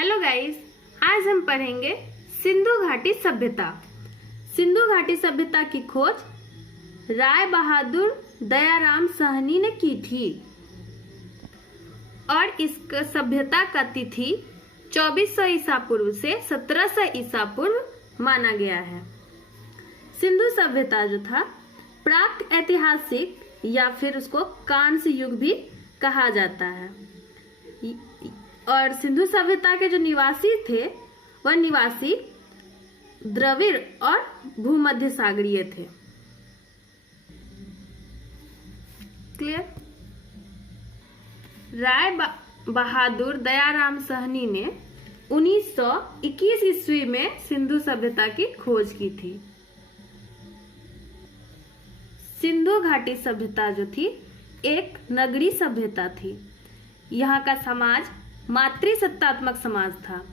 Hello guys, आज हम पढ़ेंगे सिंधु घाटी सभ्यता। सिंधु घाटी सभ्यता की खोज राय बहादुर दयाराम साहनी ने की थी और इस सभ्यता का तिथि 2400 ईसा पूर्व से 1700 ईसा पूर्व माना गया है। सिंधु सभ्यता जो था प्राक ऐतिहासिक या फिर उसको कांस्य युग भी कहा जाता है और सिंधु सभ्यता के जो निवासी थे वह निवासी द्रविड़ और भूमध्य सागरीय थे। क्लियर? राय बहादुर दयाराम साहनी ने 1921 ईस्वी में सिंधु सभ्यता की खोज की थी। सिंधु घाटी सभ्यता जो थी एक नगरी सभ्यता थी। यहाँ का समाज मातृसत्तात्मक समाज था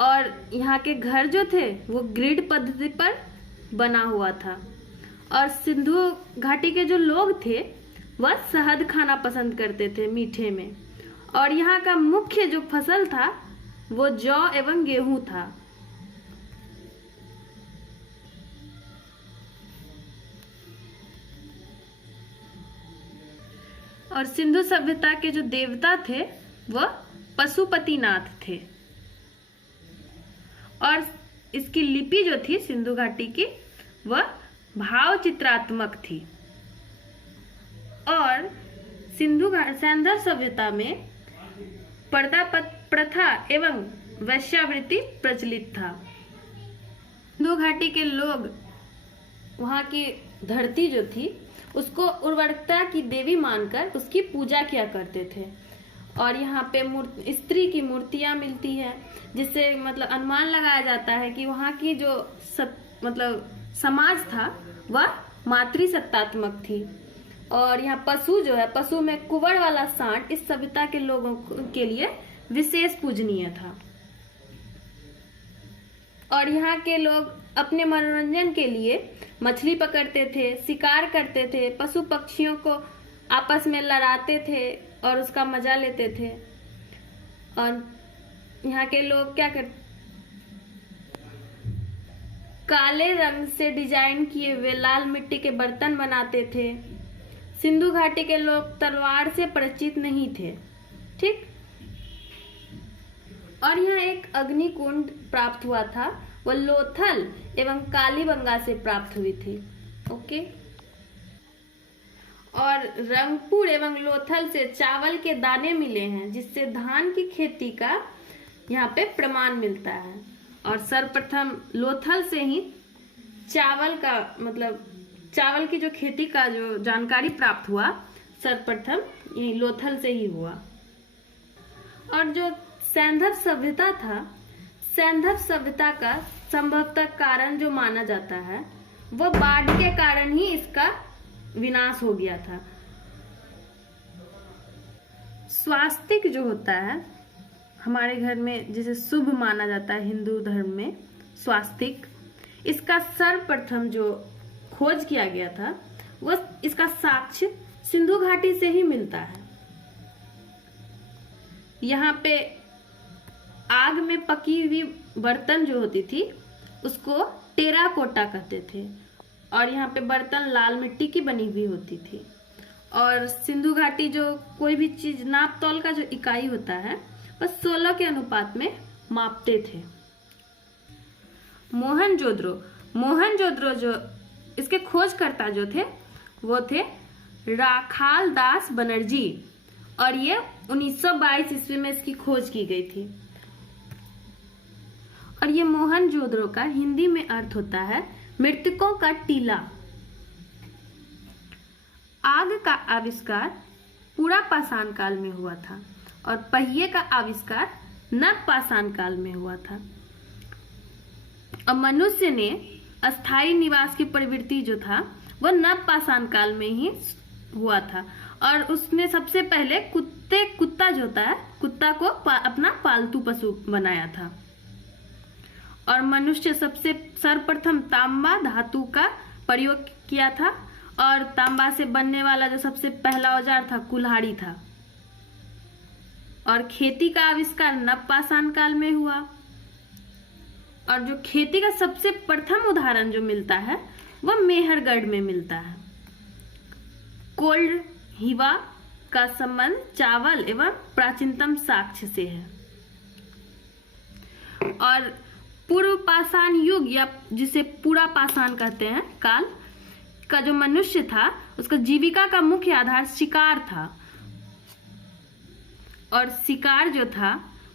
और यहाँ के घर जो थे वो ग्रिड पद्धति पर बना हुआ था और सिंधु घाटी के जो लोग थे वह शहद खाना पसंद करते थे मीठे में। और यहाँ का मुख्य जो फसल था वो जौ एवं गेहूं था। और सिंधु सभ्यता के जो देवता थे वह पशुपतिनाथ थे और इसकी लिपि जो थी सिंधु घाटी की वह भाव चित्रात्मक थी। और सैंधव सभ्यता में पर्दा प्रथा एवं वैश्यावृत्ति प्रचलित था। सिंधु घाटी के लोग वहाँ की धरती जो थी उसको उर्वरकता की देवी मानकर उसकी पूजा किया करते थे। और यहाँ पे स्त्री की मूर्तियां मिलती है जिससे मतलब अनुमान लगाया जाता है कि वहाँ की जो समाज था वह मातृसत्तात्मक थी। और यहाँ पशु जो है, पशु में कुंवर वाला सांड इस सभ्यता के लोगों के लिए विशेष पूजनीय था। और यहाँ के लोग अपने मनोरंजन के लिए मछली पकड़ते थे, शिकार करते थे, पशु पक्षियों को आपस में लड़ाते थे और उसका मजा लेते थे। और यहाँ के लोग क्या करते, काले रंग से डिजाइन किए हुए लाल मिट्टी के बर्तन बनाते थे। सिंधु घाटी के लोग तलवार से परिचित नहीं थे। ठीक। और यहाँ एक अग्नि कुंड प्राप्त हुआ था, वो लोथल एवं कालीबंगा से प्राप्त हुई थी। ओके। और रंगपुर एवं लोथल से चावल के दाने मिले हैं जिससे धान की खेती का यहाँ पे प्रमाण मिलता है। और सर्वप्रथम लोथल से ही चावल का चावल की जो खेती का जो जानकारी प्राप्त हुआ सर्वप्रथम यही लोथल से ही हुआ। और जो सैंधव सभ्यता था, सैंधव सभ्यता का संभवतः कारण जो माना जाता है वो बाढ़ के कारण ही इसका विनाश हो गया था। स्वास्तिक जो होता है हमारे घर में जिसे शुभ माना जाता है हिंदू धर्म में, स्वास्तिक, इसका सर्वप्रथम जो खोज किया गया था वह इसका साक्ष्य सिंधु घाटी से ही मिलता है। यहाँ पे आग में पकी हुई बर्तन जो होती थी उसको टेराकोटा कहते थे और यहाँ पे बर्तन लाल मिट्टी की बनी हुई होती थी। और सिंधु घाटी जो कोई भी चीज नाप तौल का जो इकाई होता है वह 16 के अनुपात में मापते थे। मोहनजोदड़ो जो इसके खोजकर्ता जो थे वो थे राखाल दास बनर्जी और ये 1922 ईस्वी में इसकी खोज की गई थी। और ये मोहनजोदड़ो का हिंदी में अर्थ होता है मृतकों का टीला। आग का आविष्कार पूरा पाषाण काल में हुआ था और पहिए का आविष्कार नव पाषाण काल में हुआ था। और मनुष्य ने अस्थायी निवास की प्रवृत्ति जो था वह नव पाषाण काल में ही हुआ था। और उसने सबसे पहले कुत्ता जो होता है कुत्ता को अपना पालतू पशु बनाया था। और मनुष्य सबसे सर्वप्रथम तांबा धातु का प्रयोग किया था और तांबा से बनने वाला जो सबसे पहला औजार था कुल्हाड़ी था। और खेती का आविष्कार नवपाषाण काल में हुआ। और जो खेती का सबसे प्रथम उदाहरण जो मिलता है वह मेहरगढ़ में मिलता है। कोल्ड हिवा का संबंध चावल एवं प्राचीनतम साक्ष्य से है। और पूर्व पाषाण युग या जिसे पूरा पाषाण कहते हैं काल का जो मनुष्य था उसका जीविका का मुख्य आधार शिकार था। और शिकार जो था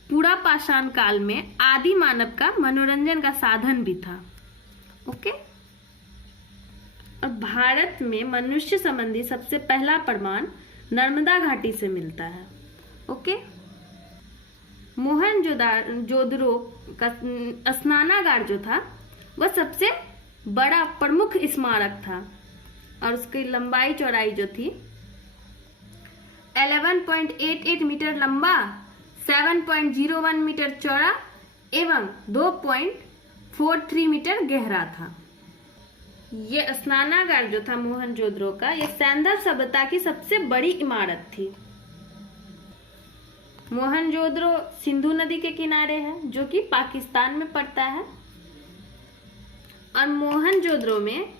पूरा पाषाण काल में आदि मानव का मनोरंजन का साधन भी था। ओके। और भारत में मनुष्य संबंधी सबसे पहला प्रमाण नर्मदा घाटी से मिलता है। ओके। मोहनजोदड़ो का स्नानागार जो था वह सबसे बड़ा प्रमुख स्मारक था और उसकी लंबाई चौड़ाई जो थी 11.88 मीटर लंबा, 7.01 मीटर चौड़ा एवं 2.43 मीटर गहरा था। ये स्नानागार जो था मोहनजोदड़ो का, ये सैंधव सभ्यता की सबसे बड़ी इमारत थी। मोहनजोदड़ो सिंधु नदी के किनारे है जो कि पाकिस्तान में पड़ता है। और मोहनजोदड़ो में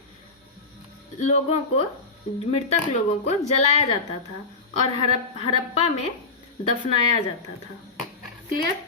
मृतक लोगों को जलाया जाता था और हड़प्पा में दफनाया जाता था। क्लियर।